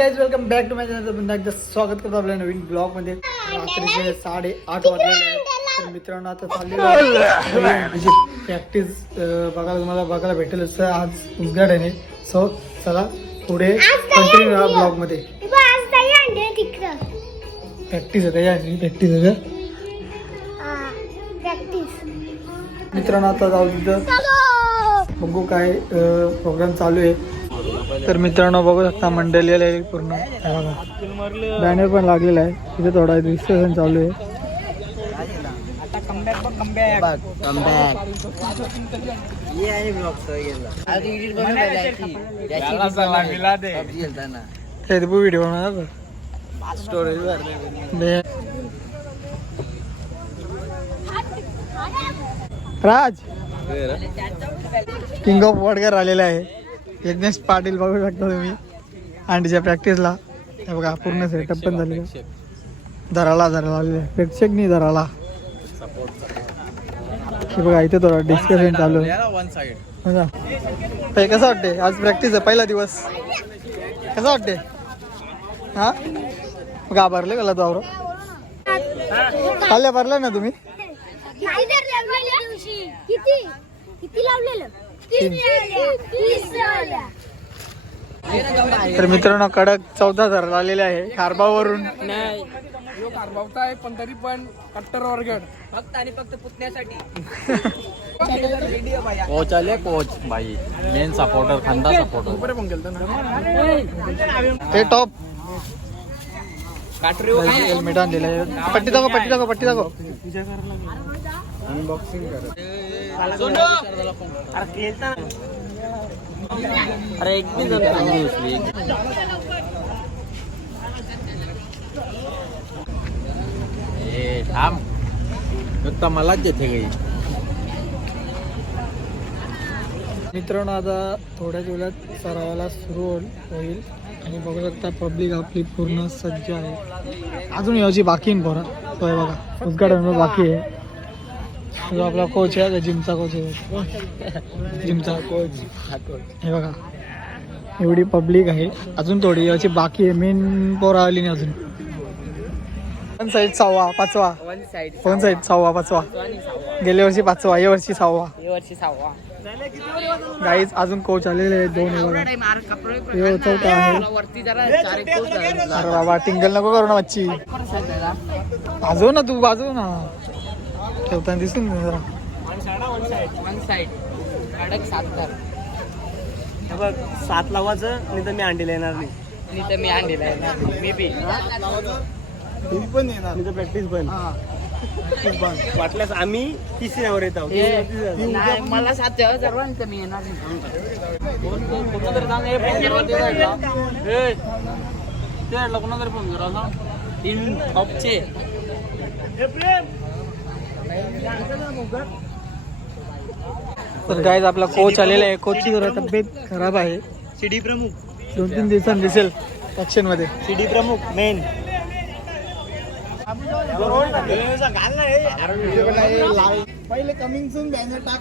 Guys welcome back to channel पुन्हा एकदा स्वागत करतो आपल्या नवीन ब्लॉगमध्ये. रात्रीचे साडे आठ वाजलेले आहेत. तर मित्रांनो आता चाललेली प्रॅक्टिस बघायला तुम्हाला बघायला भेटेल. असं आज उद्घाटन आहे. सो चला पुढे कंटिन्यू राहा ब्लॉगमध्ये. आज ताई अंडे तिकडं. प्रॅक्टिस होते या प्रॅक्टिस होते प्रॅक्टिस मित्रांनो आता जाऊ तिथं. बघू काय प्रोग्राम चालू आहे. तर मित्रांनो बघू शकता मंडळलेलं आहे पूर्ण. बघा. बॅनर पण लागलेला आहे. तिथे थोडा डिस्कशन चालू आहे. व्हिडिओ राज. किंग ऑफ वडगर आलेला आहे. यज्ञेश पाटील बघू शकता तुम्ही. अंडीच्या प्रॅक्टिसला हे बघा पूर्ण सेटअप पण झालेलं. आहे. धराला धराला. प्रेक्षक नाही धराला हे बघा इथे थोडं डिस्कशन चालू. आहे कसं वाटते आज प्रॅक्टिस आहे पहिला दिवस. कसं वाटते हा? घाबरले मला तो आवरो खाल्ल्या भरला ना तुम्ही? किती किती? किती लावलेलं. तर मित्रांनो कडक चौदा धरला आलेले आहे. खारबावरून नाही. आहे पण तरी पण कट्टर वर्गड. फक्त आणि फक्त पुतण्यासाठी. कोच आले कोच भाई मेन सपोर्टर खंदा सपोर्टर हे टॉप हेल्मेट आणलेलं आहे. पट्टी दाखव पट्टी दाखव पट्टी दाखव. अरे एक बी जण चांगली उचली थांब. मलाच येते काही मित्रांनो आता थोड्याच वेळात सरावाला सुरू होईल होईल. आणि बघू शकता पब्लिक आपली पूर्ण सज्ज आहे. अजून याची बाकी आहे पोरा? तो आहे बघा उद्घाटन बाकी आहे. जो आपला कोच आहे जिमचा कोच आहे. जिमचा कोच हे बघा एवढी पब्लिक आहे. अजून थोडी याची बाकी आहे. मेन पोरा आली नाही अजून. वन साईड सहावा पाचवा. वन साईड सहावा. पाचवा. गेल्या वर्षी पाचवा या वर्षी सहावा. हे वर्षी सहावा. गाईज अजून कोच आलेले आहेत दोन बघा. चौथा आहे. अरे बाबा टिंगल नको करू ना मच्छी. वाजव ना तू वाजव ना. ठेवताना दिसून जरा. वन साइड कडक सात लावायचं नाही तर मी अंडीला येणार नाही. मी तर मी आणलेला आहे मी बी. मी पण येणार. मी तर प्रॅक्टिस पण. वाटल्यास आम्ही तिसऱ्यावर येत आहोत. मला सात सर्वांचं मी येणार फोन करा सांग. तीन टॉपचे. तर गाईज आपला कोच आलेला आहे. कोचची जरा तब्येत खराब आहे. सिडी प्रमुख. दोन तीन दिवसांनी दिसेल. ऍक्शनमध्ये. सिडी प्रमुख मेन पहिले कमिंग सून बॅनर टाक.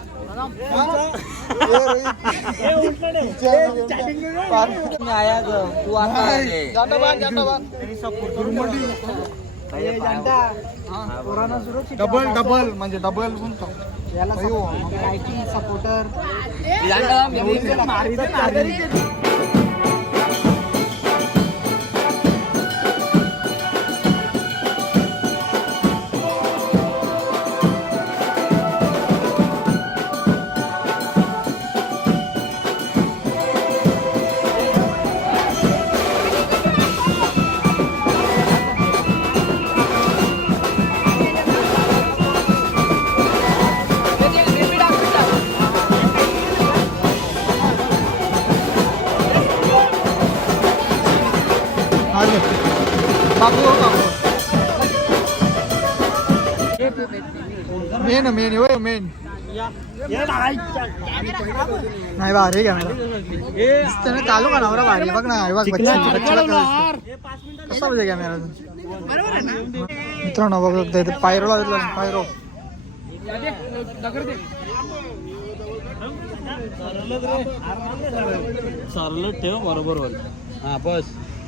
तू आता डबल डबल म्हणजे डबल म्हणतो. सपोर्टर. मेन मेन होय मेन नाही भारी कॅमेरा दिसतं ना चालू का नवरा भारी बघ ना बघ कसं म्हणजे कॅमेरा मित्रांनो बघ इथे पायरो पायरो सरळ ठेव बरोबर हा बस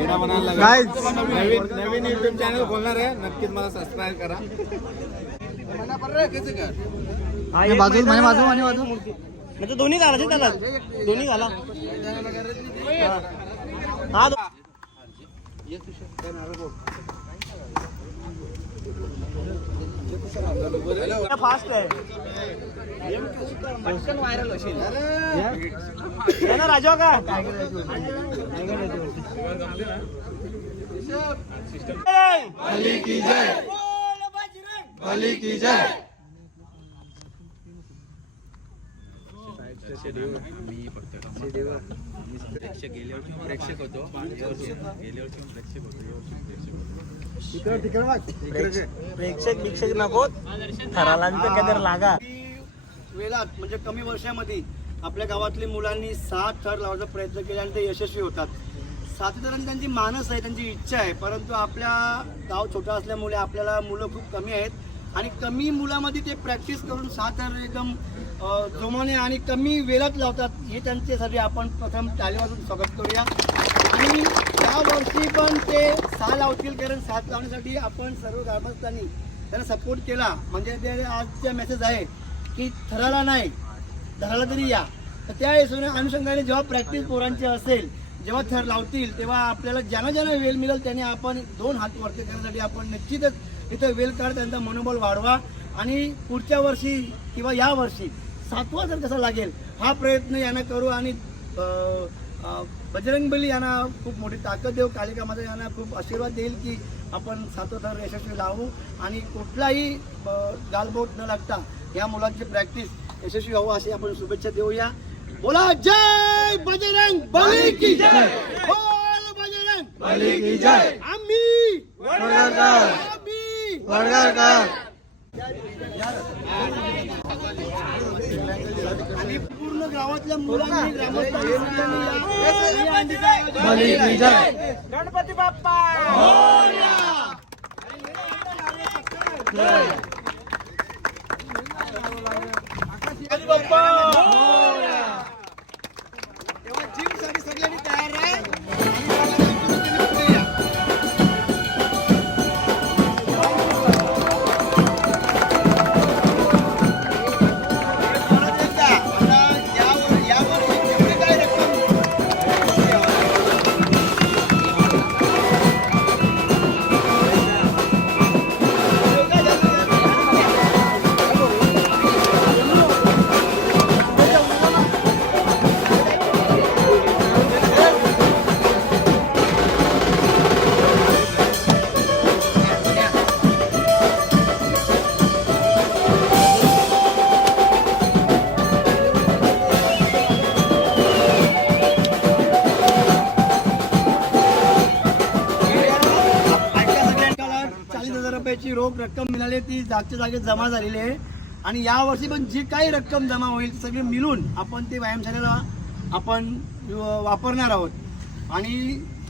नवीन नवीन युट्यूब चॅनल खोलणार आहे. नक्कीच मला सबस्क्राईब करा. बाजू म्हणे बाजू म्हणे बाजू म्हणजे दोन्ही घालायचे त्याला. दोन्ही घाला हा. फास्ट है? ना? का? की जय। की जय। प्रेक्षक प्रेक्षक प्रेक्षक होतो. बिक्षक नको. ठरालांचं काहीतरी लागा. वेळात म्हणजे कमी वर्षामध्ये आपल्या गावातली मुलांनी सात थर लावायचा प्रयत्न केला आणि ते यशस्वी होतात. साथीदारांची त्यांची मानस आहे त्यांची इच्छा आहे परंतु आपल्या गाव छोटा असल्यामुळे आपल्याला मुलं खूप कमी आहेत. आणि कमी मुलामध्ये ते प्रॅक्टिस करून सात थर एकदम जोमाने आणि कमी वेळात लावतात हे त्यांच्यासाठी आपण प्रथम वाजून स्वागत करूया. आणि या वर्षी पण ते सहा लावतील कारण सात लावण्यासाठी आपण सर्व ग्रामस्थांनी त्यांना सपोर्ट केला. म्हणजे ते आजचा मेसेज आहे की थराला नाही धराला तरी या. तर त्या हिशोबाने अनुषंगाने जेव्हा प्रॅक्टिस पोरांची असेल जेव्हा थर लावतील तेव्हा आपल्याला ज्यांना ज्यांना वेल मिळेल त्याने आपण दोन हात वरती करण्यासाठी आपण निश्चितच इथं वेल काढ त्यांचा मनोबल वाढवा. आणि पुढच्या वर्षी किंवा या वर्षी सातवा जर कसा लागेल हा प्रयत्न यांना करू आणि बजरंग बली यांना खूप मोठी ताकद देऊ कालिका माता यांना खूप आशीर्वाद देईल की आपण सातवा थर यशस्वी लावू आणि कुठलाही गालबोट न लागता या मुलांची प्रॅक्टिस यशस्वी व्हावं अशी आपण शुभेच्छा देऊया. बोला जय बजरंग बली की जय! बोल बजरंग! बली की जय! आम्ही आम्ही पूर्ण गावातल्या मुलांनी ग्रामस्थांनी गणपती बाप्पा! तेव्हा जिमसाठी सगळ्यांनी तयार राहा. रक्कम मिळाली ती जागच्या जागेत जमा झालेली आहे. आणि यावर्षी पण जी काही रक्कम जमा होईल ती सगळी मिळून आपण ते व्यायामशाळेला आपण वापरणार आहोत. आणि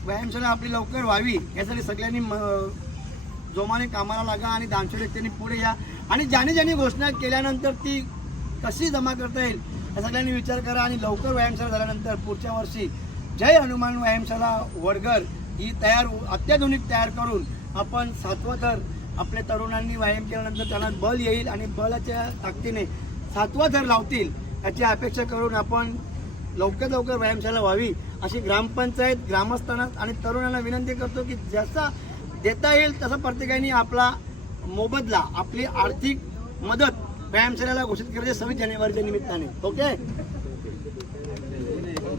व्यायामशाळा आपली लवकर व्हावी यासाठी सगळ्यांनी म- जोमाने कामाला लागा आणि दानशूर व्यक्तींनी पुढे या. आणि ज्याने ज्याने घोषणा केल्यानंतर ती कशी जमा करता येईल या सगळ्यांनी विचार करा आणि लवकर व्यायामशाळा झाल्यानंतर पुढच्या वर्षी जय हनुमान व्यायामशाळा वडगर ही तयार अत्याधुनिक तयार करून आपण सातवं थर आपल्या तरुणांनी व्यायाम केल्यानंतर त्यांना बल येईल आणि बलाच्या ताकदीने सातवा थर लावतील याची अपेक्षा करून आपण लवकर लवकर व्यायामशाला व्हावी अशी ग्रामपंचायत ग्रामस्थांना आणि तरुणांना विनंती करतो की जसा देता येईल तसा प्रत्येकाने आपला मोबदला आपली आर्थिक मदत व्यायामशाळेला घोषित करायची सव्वीस जानेवारीच्या निमित्ताने. ओके?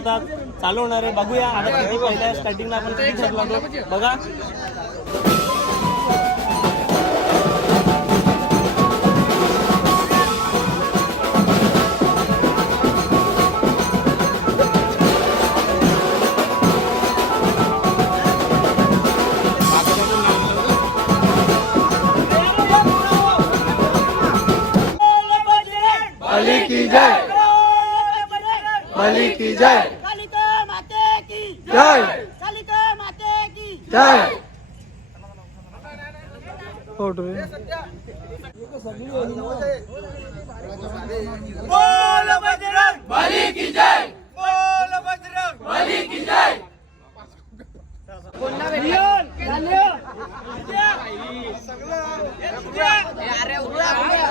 आता चालू आहे. बघूया. आता किती पहिल्या स्टार्टिंगला आपण किती थर बघा. की जय। जय। जय। फ़ोटो बोल बजरंग बली की जय। बोल बजरंग बली की जय। बोलना रियल चालियो सगळं अरे उरा उरा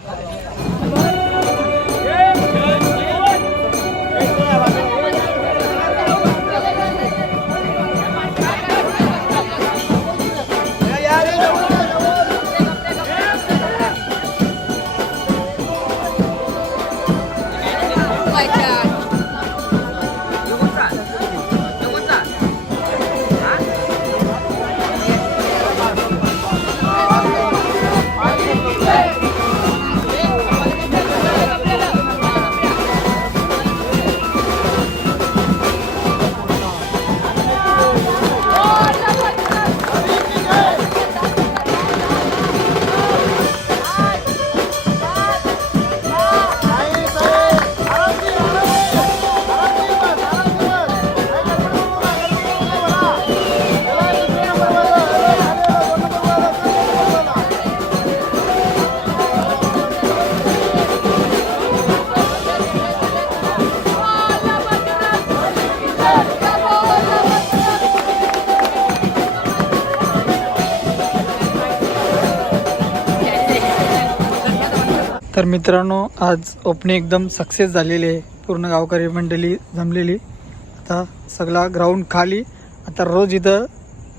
तर मित्रांनो आज ओपनिंग एकदम सक्सेस झालेली आहे पूर्ण गावकरी मंडळी जमलेली आता सगळा ग्राउंड खाली आता रोज इथं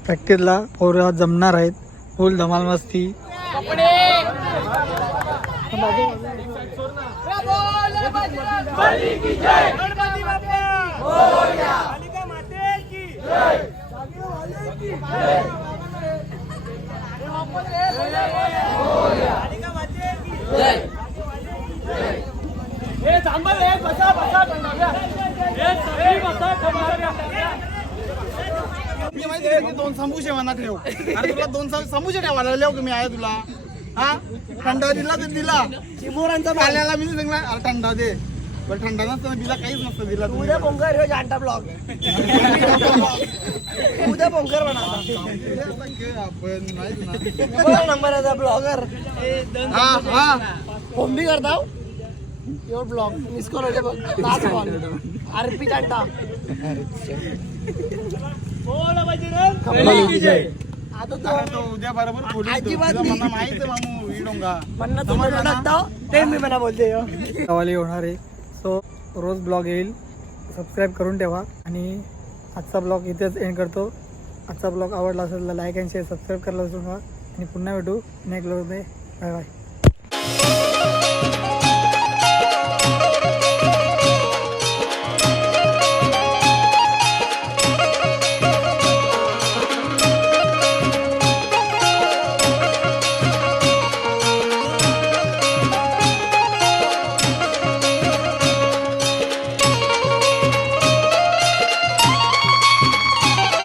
प्रॅक्टिसला पोरं जमणार आहेत फुल धमाल मस्ती मी माहिती आहे की? दोन समोसे मनात ठेव. अरे तुला दोन समोसे ठेवायला लाव की मी आहे तुला? हा? थंडा दिला तर दिला. चिमोरांचा पाल्याला मी सांगला अरे थंडा दे. पण थंडा नसतं दिला काहीच नसतं दिला उद्या पोंगर अंडा ब्लॉग. उद्या पोंगर म्हणा आपण नंबर ब्लॉगर. हा हा. कोंबी करता युअर ब्लॉग मिस कॉल होते बघ लास्ट कॉल आरपी अंडा आता तो उद्या बरोबर अजिबात माहीत आहे मामू ही. डोंगा ते मी मला बोलते गावाली होणार आहे. सो रोज ब्लॉग येईल. सबस्क्राईब करून ठेवा. आणि आजचा ब्लॉग इथेच एंड करतो. आजचा ब्लॉग आवडला असेल तर लाईक अँड शेअर सबस्क्राईब करायला विसरू नका. आणि पुन्हा भेटू. नेक्स्ट ब्लॉगमध्ये बाय बाय